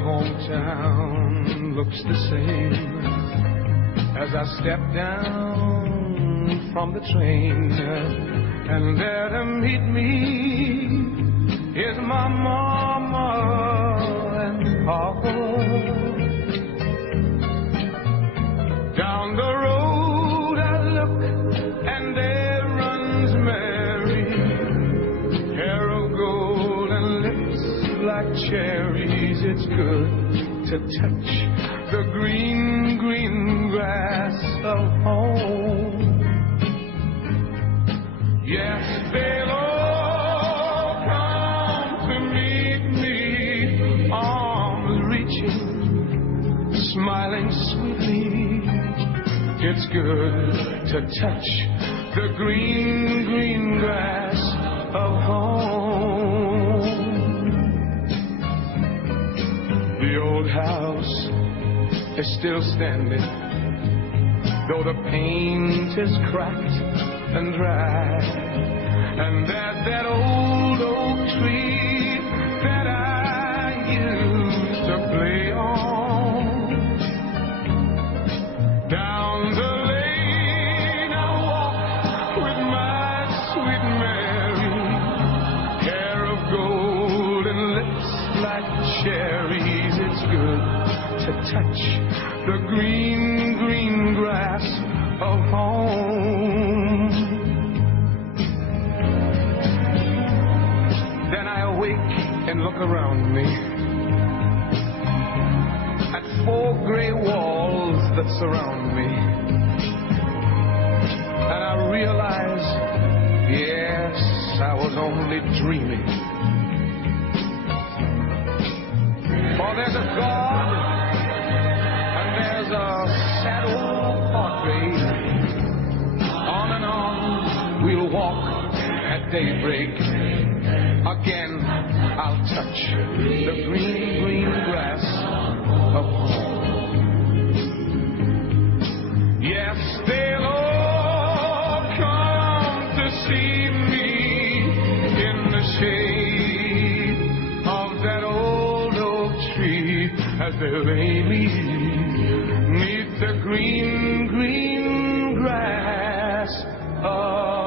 hometown looks the same as I step down from the train, and there to meet me is my mama and papa. Down the road I look, and there runs Mary, hair of gold and lips like cherries. It's good to touch the green, green grass of home. Yes, they'll all come to meet me, arms reaching, smiling sweetly. It's good to touch the green, green grass of home. The old house is still standing, though the paint is cracked and dry. And there's that old oak tree that I used to play on. Down the lane I walk with my sweet Mary, hair of gold and lips like cherries. It's good to touch the green, green grass of home. Then I awake and look around me at 4 gray walls that surround me, and I realize, yes, I was only dreaming. For there's a God, and there's a sad old portrait. On and on we'll walk at daybreak. Again I'll touch the green, green grass of home. Yes, they'll all come to see me in the shade of that old oak tree, as they lay me neath the green, green grass of